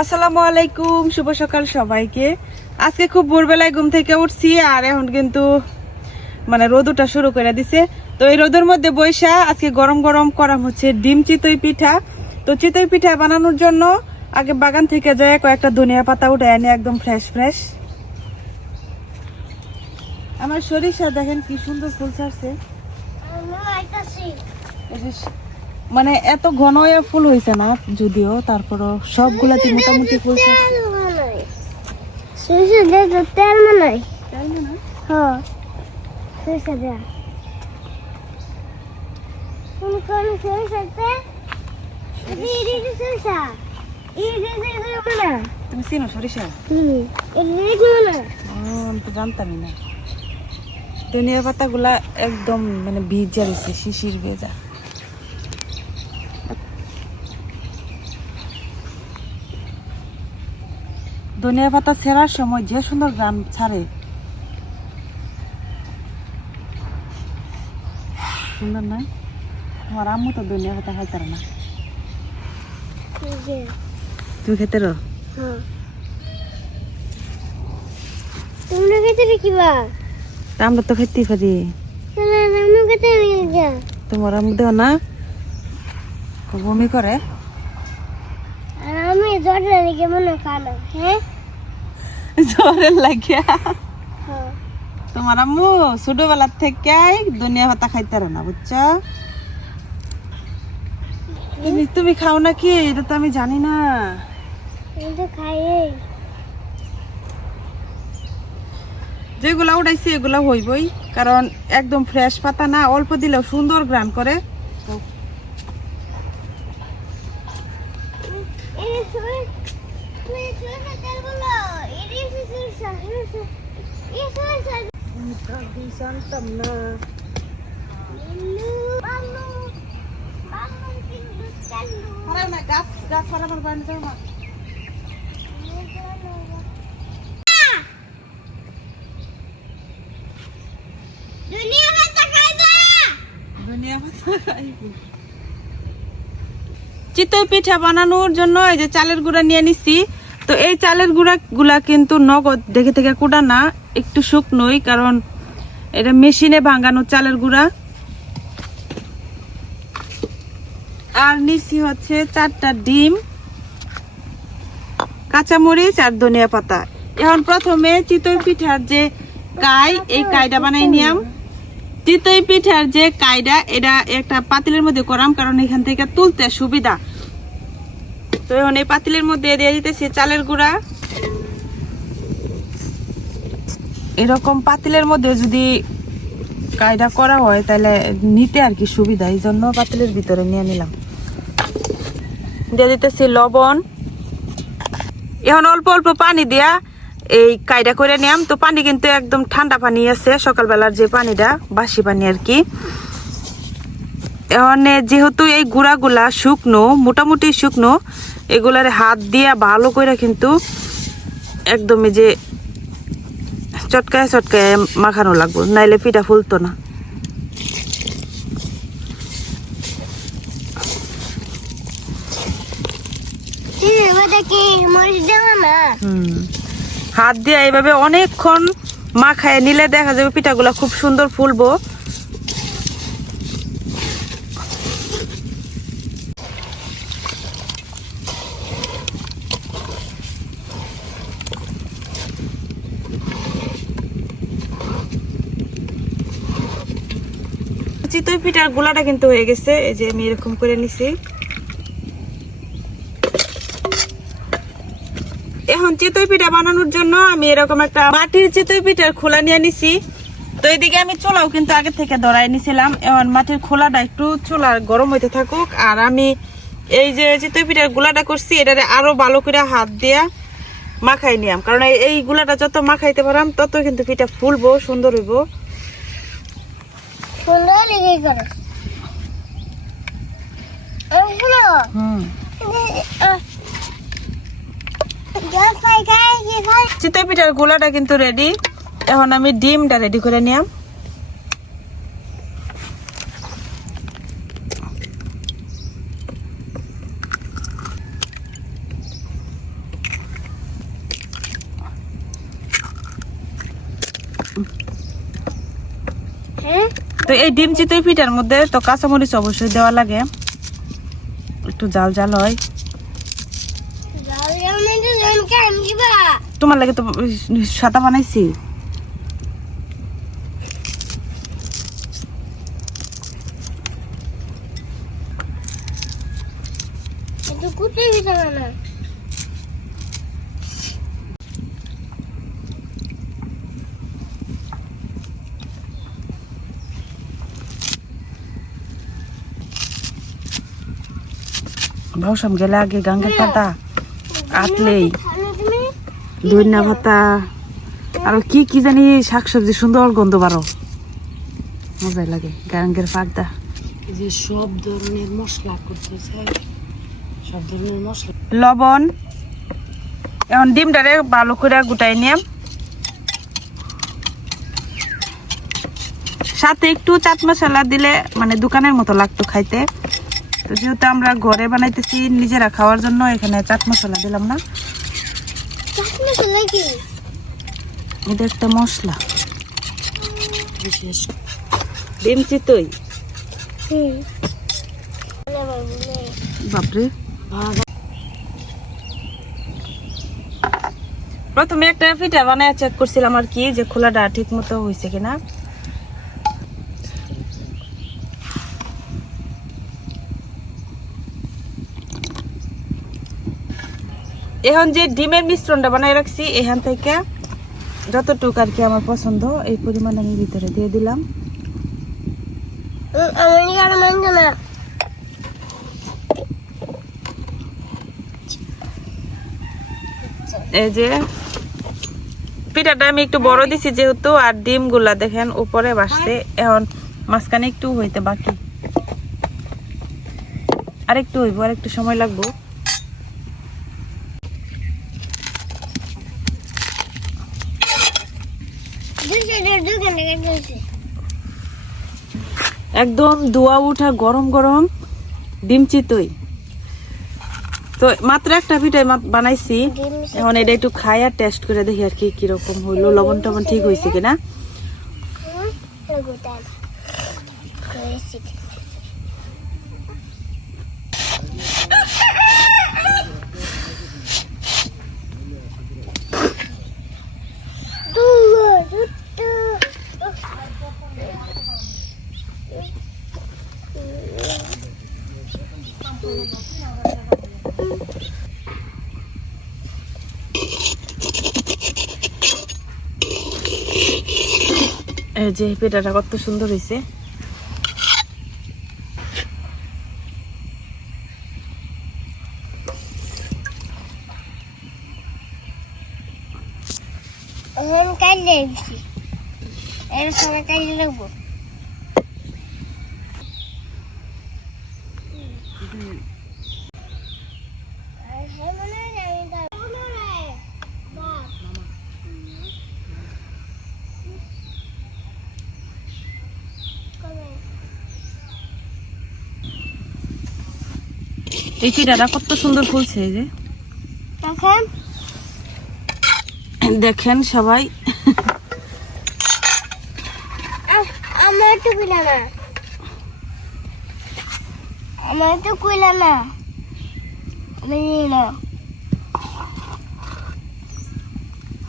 আসসালামু আলাইকুম, শুভ সকাল সবাইকে। আজকে খুব ভোরবেলায় ঘুম থেকে উঠছি আর এখন কিন্তু রোদ ওঠা শুরু করে দিছে। তো এই রোদের মধ্যে বৈশা আজকে গরম গরম করা হচ্ছে ডিম চিতই পিঠা। তো চিতই পিঠা বানানোর জন্য আগে বাগান থেকে যায় কয়েকটা ধনিয়া পাতা উঠে আনি, একদম ফ্রেশ ফ্রেশ। আমার সরিষা দেখেন কি সুন্দর ফুল ছাড়ছে, এত ঘন ফুল হয়েছে না যদিও, তারপরও সবগুলাতে মোটামুটি ফুল ছাড়ছে। তুমি চিনো সরিষা? আমি তো জানতামই না। ধনিয়া পাতা গুলা একদম ভিজা রয়েছে, শিশির ভেজা। ধনিয়া পাতা ছেঁড়ার সময় যে সুন্দর গ্রাম ছাড়ে, সুন্দর না? আমার আম্মু তো ধনিয়া পাতা খাইতে না। তুমি খেতে রো? আমরা তো খেতে পারি। তোমার আম্মু দেও না? বমি করে। আমি জ্বরের লাগে মনে খানা। হ্যাঁ, জ্বরের লাগিয়া তোমার আম্মু ছোটবেলার থেকে ধনিয়া পাতা খাইতে না, বুঝছো? তুমি খাও নাকি এটা তো আমি জানি না। আমি তো খাই। যেগুলা উঠাইছি এগুলা হইবই, কারণ একদম ফ্রেশ পাতা না, অল্প দিলেও সুন্দর গ্রান করে। চিতই পিঠা বানানোর জন্য এই যে চালের গুঁড়া নিয়ে নিছি। তো এই চালের গুঁড়া কিন্তু নগদ দেখে থেকে কুটা না, একটু শুকনোই, কারণ এটা মেশিনে ভাঙানো চালের গুঁড়া। আর নিছি হচ্ছে 4টা ডিম, কাঁচামরিচ আর ধনিয়া পাতা। এখন প্রথমে চিতই পিঠার যে এই কাইটা বানাই নিয়াম। চিতই পিঠার যে কাইডা এটা একটা পাতিলের মধ্যে করাম, কারণ এখান থেকে তুলতে সুবিধা। তো এখন এই পাতিলের মধ্যে দিয়ে দিতেছি চালের গুঁড়া। এরকম পাতিলের মধ্যে যদি কাইডা করা হয় তাহলে নিতে আর কি সুবিধা, এই জন্য পাতিলের ভিতরে নিয়ে নিলাম। দিয়ে দিতেছি লবণ। এখন অল্প অল্প পানি দিয়া এই কাইডা করে নিলাম। তো পানি কিন্তু একদম ঠান্ডা পানি আছে, সকালবেলার যে পানিটা, বাসি পানি আর কি। এখন যেহেতু এই গুঁড়াগুলা শুকনো, মোটামুটি শুকনো, এগুলার হাত দিয়ে ভালো করে কিন্তু একদমই যে চটকায় চটকায় মাখানো লাগবে, নাইলে পিঠা ফুলতো না। হাত দিয়ে এইভাবে অনেকক্ষণ মাখায় নিলে দেখা যাবে পিঠাগুলা খুব সুন্দর ফুলবো। চিতই পিঠার গোলাটা কিন্তু হয়ে গেছে, এই যে আমি এরকম করে নিছি। এখন চিতই পিঠা বানানোর জন্য আমি এরকম একটা মাটির চিতই পিঠার খোলা নিয়ে নিছি। তো এইদিকে আমি চুলাও কিন্তু আগে থেকে ধরাই নিছিলাম। এখন মাটির খোলাটা একটু চুলা গরম হইতে থাকুক, আর আমি এই যে চিতই পিঠার গোলাটা করছি এটারে আরো ভালো করে হাত দিয়া মাখাই নিয়াম, কারণ এই গুলাটা যত মাখাইতে পারাম তত কিন্তু পিঠা ফুলবো, সুন্দর হইব। চিতই পিঠার গোলাটা কিন্তু রেডি। এখন আমি ডিমটা রেডি করে নিলাম। হ্যাঁ তো এই ডিম চিতই পিঠার মধ্যে তো কাঁচামরিচ অবশ্যই দেওয়া লাগে, একটু জাল জাল হয়। তোমার লাগে তো সাদা বানাইছি। একটু কুচিয়ে দিতে না। ভাউসাম গেলে আগে গাঙ্গের পাতা আটলেই ধনিয়া পাতা আর কি কি জানি শাকসবজি সুন্দর গন্ধ বারো, মজাই লাগে গাঙ্গের পাতা। যে সব ধরনের মশলা করতেছে, সব ধরনের মশলা। লবণ, এখন ডিমটারে ভালো করে গুটাই নিয়ে সাথে একটু চাট মশলা দিলে মানে দোকানের মতো লাগতো খাইতে। তো যেহেতু আমরা ঘরে বানাইতেছি নিজেরা খাওয়ার জন্য, এখানে চাট মশলা দিলাম না। এটা একটা মশলা বিশেষ ডিম চিতই। বাপরে, প্রথমে একটা পিঠা বানায় চেক করছিলাম আর কি, যে খোলাটা ঠিক মতো হয়েছে কিনা। এখন যে ডিমের মিশ্রণটা বানাই রাখছি এখান থেকে যতটুকু আর কি আমার পছন্দ এই পরিমাণ আমি ভিতরে দিয়ে দিলাম। এই যে পিঠাটা আমি একটু বড় দিছি যেহেতু, আর ডিম গুলা দেখেন উপরে বাসছে, এখন মাঝখানে একটু হইতে বাকি, আর একটু হইব, আর একটু সময় লাগবো। একদম ধোয়া উঠা গরম গরম ডিম চিতই। তো মাত্র একটা পিঠাই বানাইছি, এখন এটা একটু খাই আর টেস্ট করে দেখি আর কি কিরকম হইলো, লবণ টবণ ঠিক হয়েছে কিনা। এই যে পিঠাটা কত সুন্দর হয়েছে। এর সঙ্গে কাজে লাগবো। এই পিঠাটা কত সুন্দর ফুলছে, এই যে দেখেন সবাই। আমার তো কইলা না, আমার তো কইলা না, আমি না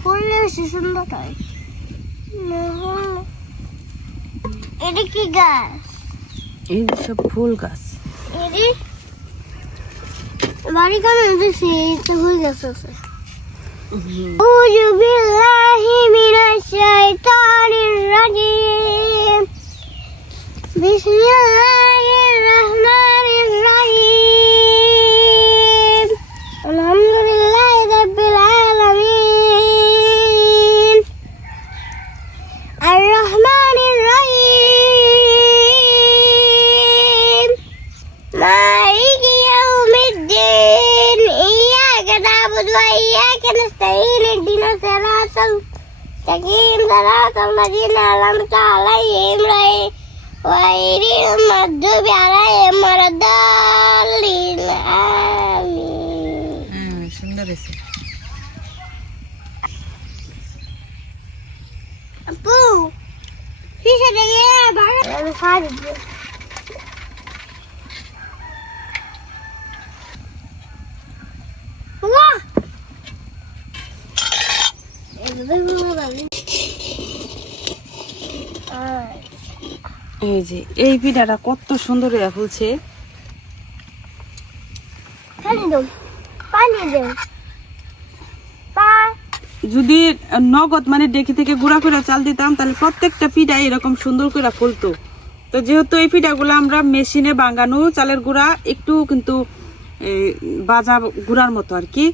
ফুললে বেশি সুন্দর হয়। এটা কি গাছ? এই সব ফুল গাছ। এটি বাড়ি কেন দেখছি ফুল গাছ আছে। أعوذ بالله من الشيطان الرجيم بسم الله الرحمن الرحيم الحمد لله رب العالمين الرحمن الرحيم مالك يوم الدين إياك نعبد وإياك نستعين اهدنا الصراط المستقيم صراط الذين أنعمت عليهم غير المغضوب عليهم ولا الضالين آمين. সুন্দর হয়েছে। আপু কিসে দেখে আমি খাই দিই। বাহ! এই যে এই পিঠাটা কত সুন্দর হয়ে ফুলছে। পানি দাও, পানি দাও। যদি নগদ মানে ডেকি থেকে গুঁড়া করে চাল দিতাম তাহলে প্রত্যেকটা পিঠা এরকম সুন্দর করে ফুলতো। তো যেহেতু এই পিঠাগুলো আমরা মেশিনে বাঙানো চালের গুঁড়া একটু কিন্তু বাজা গুঁড়ার মতো আর কি,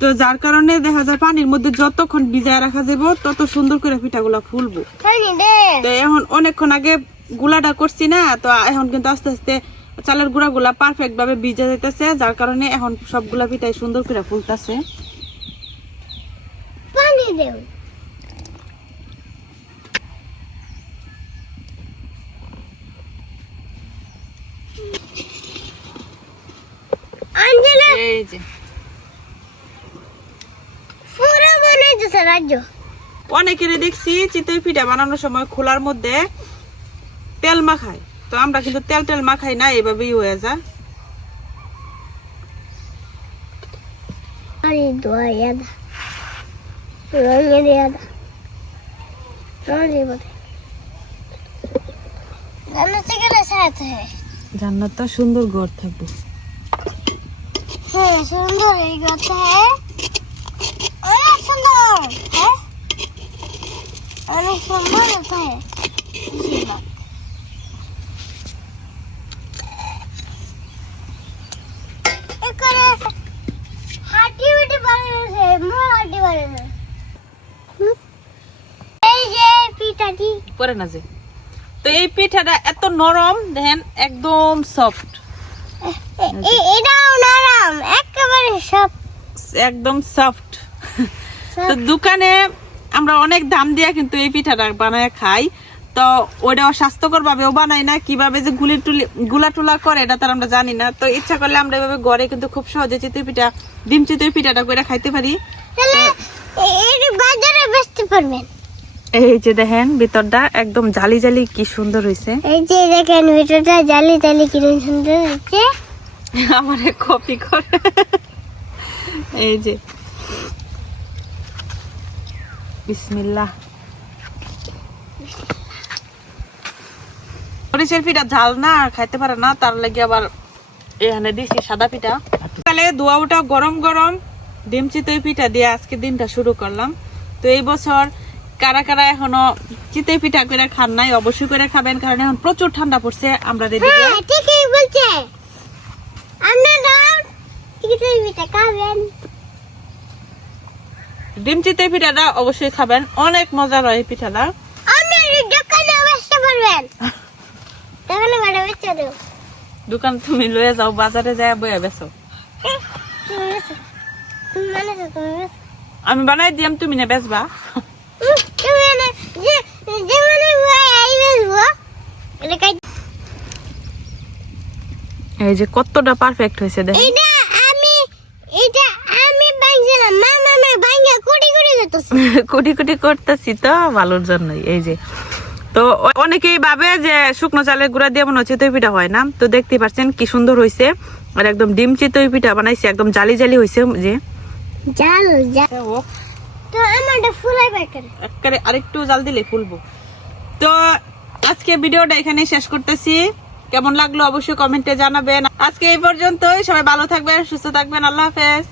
তো যার কারণে দেখা যায় পানির মধ্যে যতক্ষণ ভিজায় রাখা যাবে তত সুন্দর করে পিঠাগুলো ফুলবো। পানি দে। তো এখন অনেকক্ষণ আগে গুলাটা করছি না, তো এখন কিন্তু আস্তে আস্তে চালের গুঁড়াগুলা পারফেক্ট ভাবে ভিজে যেতেছে, যার কারণে এখন সবগুলা পিঠাই সুন্দর করে ফুলতেছে। পানি দেও। আঞ্জনা এই যে পুরো বানাইতেছে রাজ্য। অনেকের দেখছি চিতই পিঠা বানানোর সময় খোলার মধ্যে তেল মাখায়, তো আমরা কিন্তু তেল মাখাই না, এভাবেই হয়ে যায়। পানি দোয়া ইয়াদা রঙের ইয়াদা রঙের বটে জান্নাতে গেলে সাথে জান্নাত তো সুন্দর ঘর থাকবে। হ্যাঁ সুন্দর এই গাছটা অনেক সুন্দর। হ্যাঁ অনেক সুন্দর আছে। এখানে হাঁটি উঠে বানিয়েছে, মোর হাঁটি বানিয়েছে। এই যে পিঠাটি পরে না যে, তো এই পিঠাটা এত নরম দেখেন, একদম সফট, এটাও নরম একেবারে সব একদম সফট। তো দোকানে আমরা অনেক দাম দিয়া কিন্তু এই পিঠাটা বানায় খাই, তো ওইটা স্বাস্থ্যকর ভাবেও বানাই না, কিভাবে যে গুলা টুলা করে এটা তার আমরা জানি না। তো ইচ্ছা করলে আমরা এভাবে ঘরে কিন্তু খুব সহজে চিতই পিঠা, ডিম চিতই পিঠাটা করে খাইতে পারি। তাহলে এই বাজারে বেচতে পারবেন। এই যে দেখেন ভিতরটা একদম জালি জালি কি সুন্দর হয়েছে। এই যে দেখেন ভিতরটা জালি জালি কি সুন্দর হচ্ছে। আমারে কপি করে। এই যে বিসমিল্লাহ। মরিচের পিঠা ঝাল না খাইতে পারে না, তার লাগে আবার এখানে দিছি সাদা পিঠা। সকালে ধোয়া ওটা গরম গরম ডিম চিতই পিঠা দিয়ে আজকে দিনটা শুরু করলাম। তো এই বছর কারা কারা এখনো চিতই পিঠা করে খান নাই অবশ্যই করে খাবেন, কারণ এখন প্রচুর ঠান্ডা পড়ছে আমরা এদিকে। হ্যাঁ ঠিকই বলছে, আপনারা চিতই পিঠা খাবেন। ডিম চিতই পিঠাটা অবশ্যই খাবেন, অনেক মজার হয় এই পিঠাটা। আপনারা দোকানে বেচতে পারবেন। দোকানে বড় বেচতে দেব। দোকান তুমি লয়ে যাও, বাজারে যায় বইয়া বেচো। তুমি বেচো, তুমি বানাইছো, তুমি বেচো। আমি বানাই দিয়াম, তুমি না বেচবা। তুমি না যে মানে আই বেচবো এটা কাই। এই যে কতটা পারফেক্ট হয়েছে দেখেন। এটা আমি ভাঙছিলাম, মামা ভাঙা কোটি কোটি করতেছে। কোটি কোটি করতেছি তো ভালোর জন্যই। এই যে তো অনেকেই ভাবে যে শুকনো চালের গুঁড়া দিয়ে মনে চিতই পিঠা হয় না, তো দেখতে পাচ্ছেন কি সুন্দর হয়েছে, আর একদম ডিম চিতই পিঠা বানাইছে, একদম জালি জালি হয়েছে। যে জাল তো আমারটা ফুলাই বেকার একবারে আরেকটু জাল দিলে ফুলবো। তো আজকে ভিডিওটা এখানে শেষ করতেছি, কেমন লাগলো অবশ্যই কমেন্টে জানাবেন। আজকে এই পর্যন্তই, সবাই ভালো থাকবেন, সুস্থ থাকবেন, আল্লাহ হাফেজ।